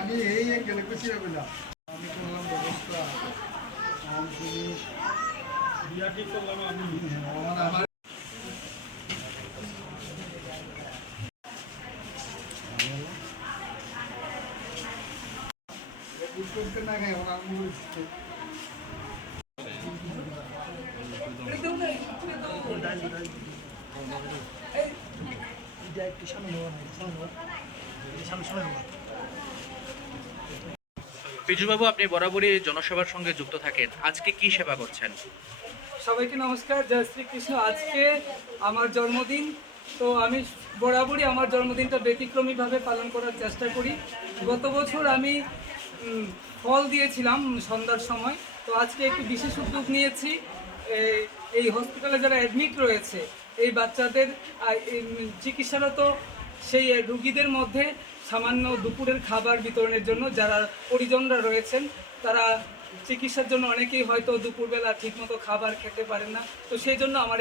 আমি এই গেলে খুশি হবে না। আমি করলাম ব্যবস্থা ঠিক করলাম আমি আমার না খাই ওনার পিজুবাবু, আপনি বরাবরই জনসভার সঙ্গে যুক্ত থাকেন, আজকে কি সেবা করছেন? সবাইকে নমস্কার, জয় শ্রীকৃষ্ণ। আজকে আমার জন্মদিন, তো আমি বরাবরই আমার জন্মদিনটা ব্যতিক্রমীভাবে পালন করার চেষ্টা করি। গত বছর আমি ফল দিয়েছিলাম সন্ধ্যার সময়, তো আজকে একটু বিশেষ উদ্যোগ নিয়েছি। এই হসপিটালে যারা অ্যাডমিট রয়েছে এই বাচ্চাদের চিকিৎসারত সেই রুগীদের মধ্যে সামান্য দুপুরের খাবার বিতরণের জন্য যারা পরিজনরা রয়েছেন, তারা চিকিৎসার জন্য অনেকেই হয়তো দুপুরবেলা ঠিকমতো খাবার খেতে পারেন না, তো সেই জন্য আমার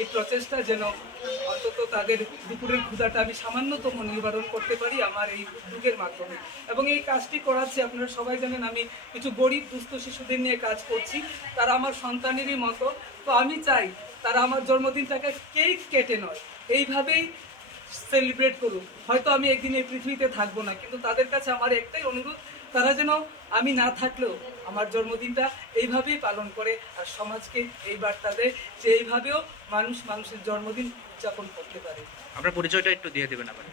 এই প্রচেষ্টা যেন অন্তত তাদের দুপুরের ক্ষুধাটা আমি সামান্যতম নিবারণ করতে পারি আমার এই উদ্যোগের মাধ্যমে। এবং এই কাজটি করাচ্ছি, আপনারা সবাই জানেন আমি কিছু গরিব দুস্থ শিশুদের নিয়ে কাজ করছি, তারা আমার সন্তানেরই মতো। তো আমি চাই তারা আমার জন্মদিনটাকে কেক কেটে নয়, এইভাবেই সেলিব্রেট করুক। হয়তো আমি একদিন এই পৃথিবীতে থাকবো না, কিন্তু তাদের কাছে আমার একটাই অনুরোধ, তারা যেন আমি না থাকলেও আমার জন্মদিনটা এইভাবেই পালন করে আর সমাজকে এই বার্তা দেয় যে এইভাবেও মানুষের জন্মদিন উদযাপন করতে পারে। আপনার পরিচয়টা একটু দিয়ে দেবেন আবার।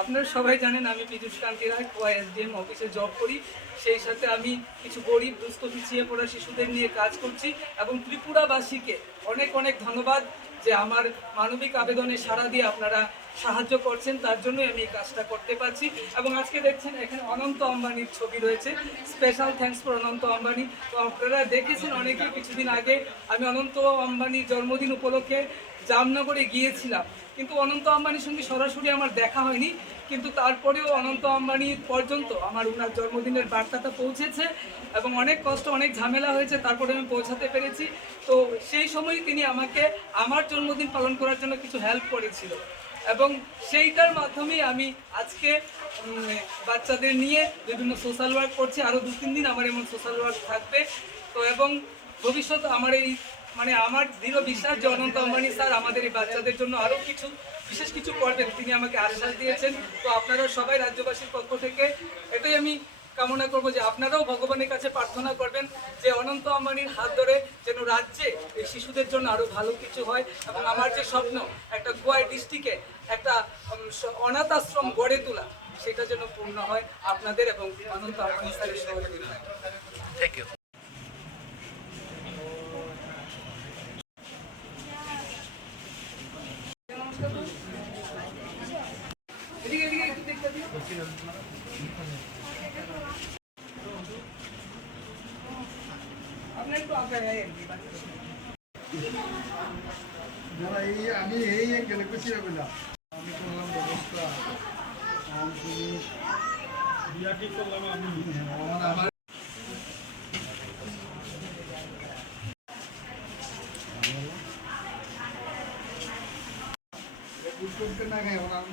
আপনারা সবাই জানেন আমি পীযূষ কান্তি রায় এসডিএম অফিসে জব করি, সেই সাথে আমি কিছু গরিব দুস্থ পিছিয়ে পড়া শিশুদের নিয়ে কাজ করছি এবং ত্রিপুরাবাসীকে অনেক অনেক ধন্যবাদ যে আমার মানবিক আবেদনে সাড়া দিয়ে আপনারা সাহায্য করছেন, তার জন্যই আমি এই কাজটা করতে পারছি। এবং আজকে দেখছেন এখানে অনন্ত আম্বানির ছবি রয়েছে, স্পেশাল থ্যাঙ্কস ফর অনন্ত আম্বানি। তো আপনারা দেখেছেন অনেকেই, কিছুদিন আগে আমি অনন্ত আম্বানির জন্মদিন উপলক্ষে জামনগরে গিয়েছিলাম, কিন্তু অনন্ত আম্বানির সঙ্গে সরাসরি আমার দেখা হয়নি, কিন্তু তারপরেও অনন্ত আম্বানি পর্যন্ত আমার ওনার জন্মদিনের বার্তাটা পৌঁছেছে এবং অনেক কষ্ট অনেক ঝামেলা হয়েছে, তারপরে আমি পৌঁছাতে পেরেছি। তো সেই সময়ই তিনি আমাকে আমার জন্মদিন পালন করার জন্য কিছু হেল্প করেছিল এবং সেইটার মাধ্যমেই আমি আজকে বাচ্চাদের নিয়ে বিভিন্ন সোশ্যাল ওয়ার্ক করছি। আরও 2-3 দিন আমার এমন সোশ্যাল ওয়ার্ক থাকবে। তো এবং ভবিষ্যৎ আমার আমার দৃঢ় বিশ্বাস যে অনন্ত আম্বানি স্যার আমাদের এই বাচ্চাদের জন্য আরও বিশেষ কিছু করবেন, তিনি আমাকে আশ্বাস দিয়েছেন। তো আপনারা সবাই রাজ্যবাসীর পক্ষ থেকে এটাই আমি কামনা করব যে আপনারাও ভগবানের কাছে প্রার্থনা করবেন যে অনন্ত আম্বানির হাত ধরে যেন রাজ্যে এই শিশুদের জন্য আরও ভালো কিছু হয় এবং আমার যে স্বপ্ন একটা গোয়াই ডিস্ট্রিক্টে একটা অনাথ আশ্রম গড়ে তোলা, সেটা যেন পূর্ণ হয় আপনাদের এবং অনন্ত আম্বানি স্যারের সহযোগিতায়। Thank you. আমি এই গেলে খুশি হবে না। আমি করলাম ব্যবস্থা ঠিক করলাম আমি আমার না খাই ওনার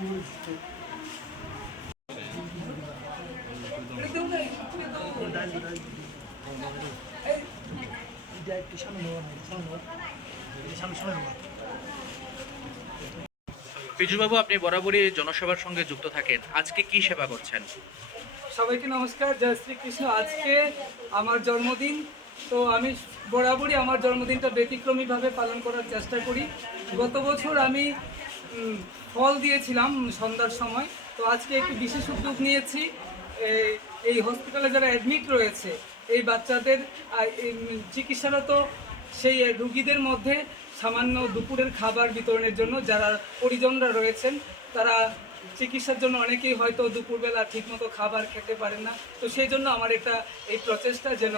পিজুবাবু, আপনি বরাবরই জনসভার সঙ্গে যুক্ত থাকেন, আজকে কি সেবা করছেন? সবাইকে নমস্কার, জয় শ্রীকৃষ্ণ। আজকে আমার জন্মদিন, তো আমি বরাবরই আমার জন্মদিনটা ব্যতিক্রমীভাবে পালন করার চেষ্টা করি। গত বছর আমি ফল দিয়েছিলাম সন্ধ্যার সময়, তো আজকে একটু বিশেষ উদ্যোগ নিয়েছি। এই হসপিটালে যারা অ্যাডমিট রয়েছে এই বাচ্চাদের চিকিৎসারত সেই রুগীদের মধ্যে সামান্য দুপুরের খাবার বিতরণের জন্য যারা পরিজনরা রয়েছেন, তারা চিকিৎসার জন্য অনেকেই হয়তো দুপুরবেলা ঠিকমতো খাবার খেতে পারেন না, তো সেই জন্য আমার এই প্রচেষ্টা যেন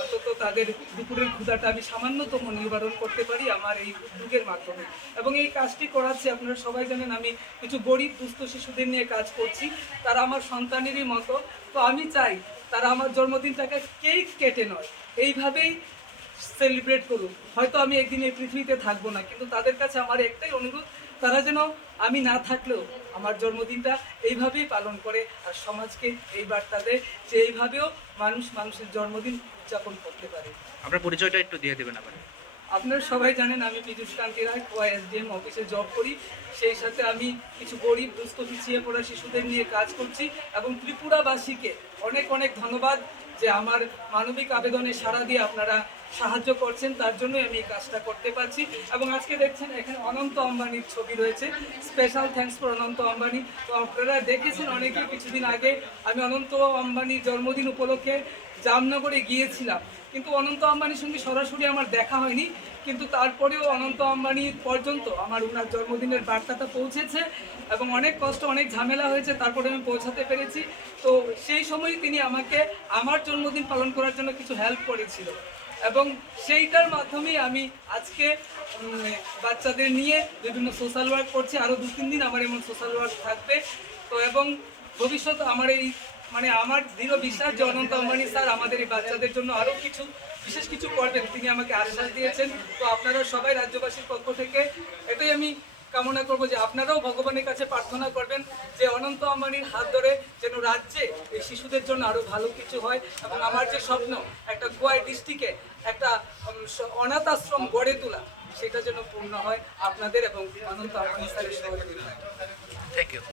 অন্তত তাদের দুপুরের ক্ষুধাটা আমি সামান্যতম নিবারণ করতে পারি আমার এই উদ্যোগের মাধ্যমে। এবং এই কাজটি করাচ্ছি, আপনারা সবাই জানেন আমি কিছু গরিব দুস্থ শিশুদের নিয়ে কাজ করছি, তারা আমার সন্তানেরই মতো। তো আমি চাই তারা আমার জন্মদিনটাকে কেক কেটে নয়, এইভাবেই সেলিব্রেট করুক। হয়তো আমি একদিন এই পৃথিবীতে থাকবো না, কিন্তু তাদের কাছে আমার একটাই অনুরোধ, তারা যেন আমি না থাকলেও আমার জন্মদিনটা এইভাবেই পালন করে আর সমাজকে এই বার্তা দেয় যে এইভাবেও মানুষের জন্মদিন উদযাপন করতে পারে। আপনার পরিচয়টা একটু দিয়ে দেবেন আবার। আপনারা সবাই জানেন আমি পীযূষ কান্তি রায় ওয়াইএসডিএম অফিসে জব করি, সেই সাথে আমি কিছু গরিব দুস্থ পিছিয়ে পড়া শিশুদের নিয়ে কাজ করছি এবং ত্রিপুরাবাসীকে অনেক অনেক ধন্যবাদ যে আমার মানবিক আবেদনে সাড়া দিয়ে আপনারা সাহায্য করছেন, তার জন্যই আমি এই কাজটা করতে পারছি। এবং আজকে দেখছেন এখানে অনন্ত আম্বানির ছবি রয়েছে, স্পেশাল থ্যাঙ্কস ফর অনন্ত আম্বানি। তো আপনারা দেখেছেন অনেকে কিছুদিন আগে আমি অনন্ত আম্বানির জন্মদিন উপলক্ষে জামনগরে গিয়েছিলাম, কিন্তু অনন্ত আম্বানির সঙ্গে সরাসরি আমার দেখা হয়নি, কিন্তু তারপরেও অনন্ত আম্বানি পর্যন্ত আমার ওনার জন্মদিনের বার্তাটা পৌঁছেছে এবং অনেক কষ্ট অনেক ঝামেলা হয়েছে, তারপরে আমি পৌঁছাতে পেরেছি। তো সেই সময়ই তিনি আমাকে আমার জন্মদিন পালন করার জন্য কিছু হেল্প করেছিল এবং সেইটার মাধ্যমেই আমি আজকে বাচ্চাদের নিয়ে বিভিন্ন সোশ্যাল ওয়ার্ক করছি। আরও 2-3 দিন আমার এমন সোশ্যাল ওয়ার্ক থাকবে। তো এবং ভবিষ্যতে আমার এই আমার দৃঢ় বিশ্বাস যে অনন্ত আম্বানি স্যার আমাদের এই বাচ্চাদের জন্য আরও কিছু বিশেষ কিছু করবেন, তিনি আমাকে আশ্বাস দিয়েছেন। তো আপনারা সবাই রাজ্যবাসীর পক্ষ থেকে এটাই আমি কামনা করব যে আপনারাও ভগবানের কাছে প্রার্থনা করবেন যে অনন্ত আম্বানির হাত ধরে যেন রাজ্যে এই শিশুদের জন্য আরও ভালো কিছু হয় এবং আমার যে স্বপ্ন একটা গোয়া ডিস্ট্রিক্টে একটা অনাথ আশ্রম গড়ে তোলা, সেটা যেন পূর্ণ হয় আপনাদের এবং অনন্ত আম্বানি স্যারের সহযোগিতায়। Thank you.